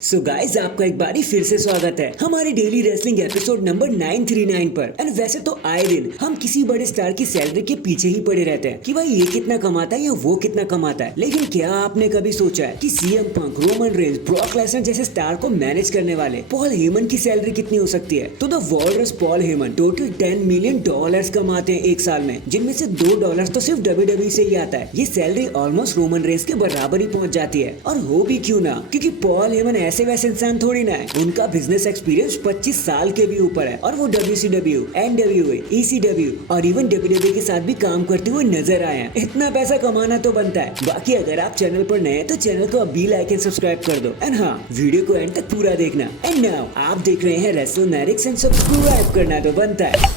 So guys आपका एक बारी फिर से स्वागत है हमारे डेली रेसलिंग एपिसोड नंबर 939 पर। एंड वैसे तो आए दिन हम किसी बड़े स्टार की सैलरी के पीछे ही पड़े रहते हैं कि भाई ये कितना कमाता है या वो कितना कमाता है, लेकिन क्या आपने कभी सोचा है कि CM Punk, Roman Reigns, Brock Lesnar जैसे स्टार को मैनेज करने वाले पॉल हेमन की सैलरी कितनी हो सकती है? तो the walrus Paul Heyman total $10 million कमाते हैं एक साल में, जिनमें से $2 तो सिर्फ WWE से ही आता है। ये सैलरी ऑलमोस्ट रोमन रेंज के बराबर ही पहुंच जाती है। और हो भी क्यों ना, क्योंकि पॉल हेमन ऐसे वैसे इंसान थोड़ी ना है। उनका बिजनेस एक्सपीरियंस 25 साल के भी ऊपर है और वो WCW, NWA, ECW और इवन WWE के साथ भी काम करते हुए नजर आए हैं। इतना पैसा कमाना तो बनता है। बाकी अगर आप चैनल पर नए हैं तो चैनल को अभी लाइक एंड सब्सक्राइब कर दो। एंड हाँ, वीडियो को एंड तक पूरा देखना। एंड नाउ आप देख रहे हैं रेसलमैनिक्स एंड सब्सक्राइब करना तो बनता है।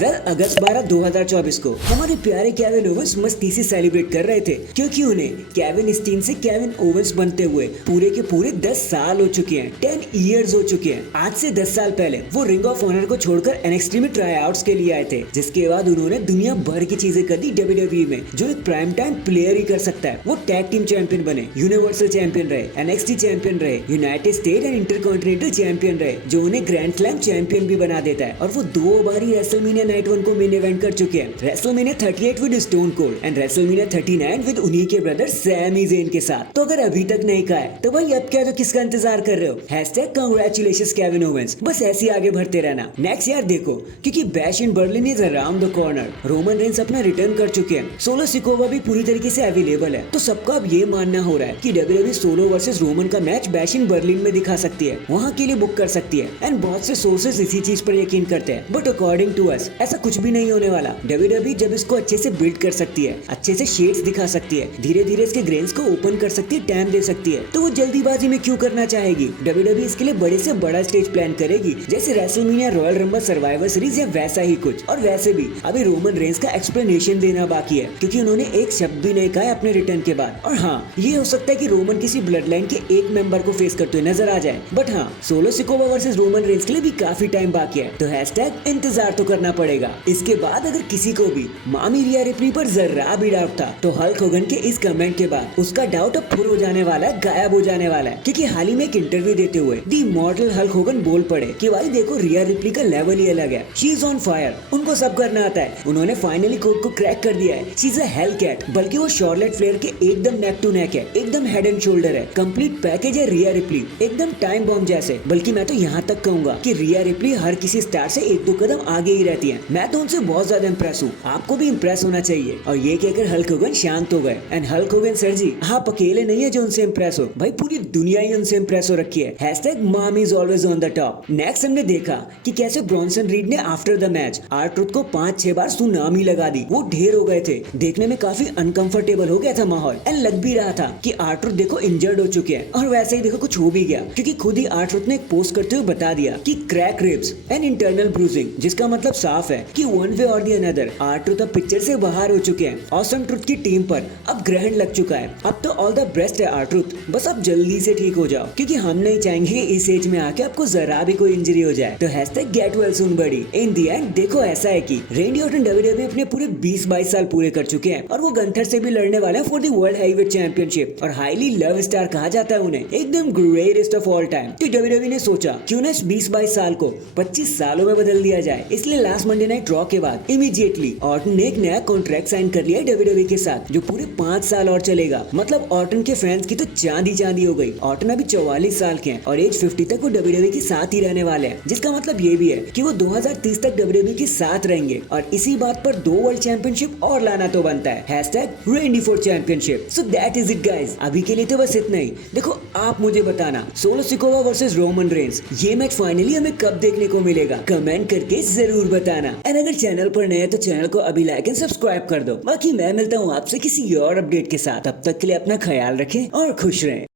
अगस्त 12, 2024 को हमारे प्यारे केविन ओवेंस मस्ती से सेलिब्रेट कर रहे थे, क्योंकि उन्हें केविन स्टीन से केविन ओवेंस बनते हुए पूरे के पूरे 10 साल हो चुके हैं। 10 इयर्स हो चुके हैं। आज से 10 साल पहले वो रिंग ऑफ ऑनर को छोड़कर NXT में ट्राई आउट्स के लिए आए थे, जिसके बाद उन्होंने दुनिया भर की चीजें कर दी WWE में, जो एक प्राइम टाइम प्लेयर ही कर सकता है। वो टैग टीम चैंपियन बने, यूनिवर्सल चैंपियन रहे, NXT चैंपियन रहे, United state and intercontinental champion रहे, जो उन्हें ग्रैंड स्लैम चैंपियन भी बना देता है। और वो 2 बार ही रेसलमेनिया नाइट 1 को मेन इवेंट कर चुके हैं। WrestleMania 38 with stone cold and WrestleMania 39 with उन्हीं के ब्रदर सैमी ज़ेन के साथ। तो अगर अभी तक नहीं कहा है तो भाई अब क्या, तो किसका इंतजार कर रहे हो? #Congratulations Kevin Owens. बस ऐसे ही आगे बढ़ते रहना। नेक्स्ट यार देखो, क्योंकि bash in Berlin is around the corner. Roman Reigns अपना रिटर्न कर चुके हैं। सोलो सिकोवा भी पूरी तरीके से अवेलेबल है। तो सबका अब ये मानना हो रहा है कि WWE सोलो वर्सेस रोमन का मैच बैश इन बर्लिन में दिखा सकती है, वहाँ के लिए बुक कर सकती है। एंड बहुत से सोर्सेस इसी चीज पर यकीन करते हैं, बट अकॉर्डिंग टू अस ऐसा कुछ भी नहीं होने वाला। WWE जब इसको अच्छे से बिल्ड कर सकती है, अच्छे से शेड्स दिखा सकती है, धीरे धीरे इसके ग्रेन्स को ओपन कर सकती है, टाइम दे सकती है, तो वो जल्दीबाजी में क्यों करना चाहेगी? WWE इसके लिए बड़े से बड़ा स्टेज प्लान करेगी, जैसे WrestleMania royal rumble survivor series या वैसा ही कुछ। और वैसे भी अभी रोमन रेंस का एक्सप्लेनेशन देना बाकी है, क्योंकि उन्होंने एक शब्द भी नहीं कहा है अपने रिटर्न के बाद। और हाँ, ये हो सकता है कि रोमन किसी ब्लड लाइन के एक मेंबर को फेस करते हुए नजर आ जाए, बट हाँ, solo Sikoa versus Roman Reigns के लिए भी काफी टाइम बाकी है। तो #इंतजार तो करना पड़ेगा। इसके बाद अगर किसी को भी मामी रिया रिप्ली पर जर्रा भी डाउट था, तो हल्क होगन के इस कमेंट के बाद उसका डाउट अब फुर हो जाने वाला है, गायब हो जाने वाला है। क्योंकि हाल ही में एक इंटरव्यू देते हुए दी इमॉर्टल हल्क होगन बोल पड़े कि भाई देखो, रिया रिप्ली का लेवल ही अलग है, शी इज ऑन फायर, उनको सब करना आता है। उन्होंने फाइनली कोड को क्रैक कर दिया है, she is a hellcat. बल्कि वो शार्लेट फ्लेयर के एकदम नेक टू नेक है, एकदम हेड एंड शोल्डर है, कंप्लीट पैकेज है रिया रिप्ली, एकदम टाइम बॉम्ब जैसे। बल्कि मैं तो यहाँ तक कहूंगा कि रिया रिप्ली हर किसी स्टार से 1-2 कदम आगे ही रहती है। मैं तो उनसे बहुत ज्यादा इंप्रेस हूँ, आपको भी इंप्रेस होना चाहिए। और ये कहकर हल्क होगन शांत हो गए। एंड हल्क होगन सर जी, आप अकेले नहीं है जो उनसे इंप्रेस हो, भाई पूरी दुनिया ही उनसे इंप्रेस हो रखी है। #Mom is always on the top. Next हमने देखा कि कैसे ब्रॉन्सन रीड ने आफ्टर द मैच R-Truth को 5-6 बार सुनामी लगा दी। वो ढेर हो गए थे, देखने में काफी अनकंफर्टेबल हो गया था माहौल। एंड लग भी रहा था कि R-Truth देखो इंजर्ड हो चुके हैं। और वैसे ही देखो कुछ हो भी गया, क्योंकि खुद ही R-Truth ने एक पोस्ट करते हुए बता दिया कि crack ribs and internal bruising, जिसका मतलब साफ है कि वन वे और दी अनदर R-Truth अब पिक्चर से बाहर हो चुके हैं। ऑसम ट्रुथ की टीम पर अब ग्रहण लग चुका है। अब तो ऑल द बेस्ट है R-Truth, बस अब जल्दी से ठीक हो जाओ, क्योंकि हम नहीं चाहेंगे इस एज में आके आपको जरा भी कोई इंजरी हो जाए। तो गेट वेल सून बड़ी। इन दी एंड देखो ऐसा है कि रेंडी ऑर्टन WWE में अपने पूरे 20-22 साल पूरे कर चुके हैं, और वो गंथर से भी लड़ने वाले हैं for the world heavyweight championship. और हाईली लव स्टार कहा जाता है उन्हें, एकदम ग्रेटेस्ट ऑफ ऑल टाइम। तो WWE ने सोचा क्यों ना 20-22 साल को 25 सालों में बदल दिया जाए। इसलिए लास्ट मंडे नाइट रॉ के बाद इमीडिएटली ऑर्टन ने एक नया कॉन्ट्रैक्ट साइन कर लिया WWE के साथ, जो पूरे 5 साल और चलेगा। मतलब ऑर्टन के फैंस की तो चांदी चांदी हो गई। ऑर्टन अभी 44 साल के हैं और एज 50 तक वो WWE के साथ ही रहने वाले हैं, जिसका मतलब ये भी है कि वो 2030 तक WWE के साथ रहेंगे। और इसी बात पर 2 वर्ल्ड चैंपियनशिप और लाना तो बनता है। #रेंडी for championship. So that is it guys. अभी के लिए तो बस इतना ही। देखो आप मुझे बताना, solo Sikoa versus Roman Reigns, ये मैच फाइनली हमें कब देखने को मिलेगा? कमेंट करके जरूर बताना। एंड अगर चैनल पर नए हैं तो चैनल को अभी लाइक एंड सब्सक्राइब कर दो। बाकी मैं मिलता हूँ आपसे किसी और अपडेट के साथ। तब तक के लिए अपना ख्याल रखें और खुश रहें।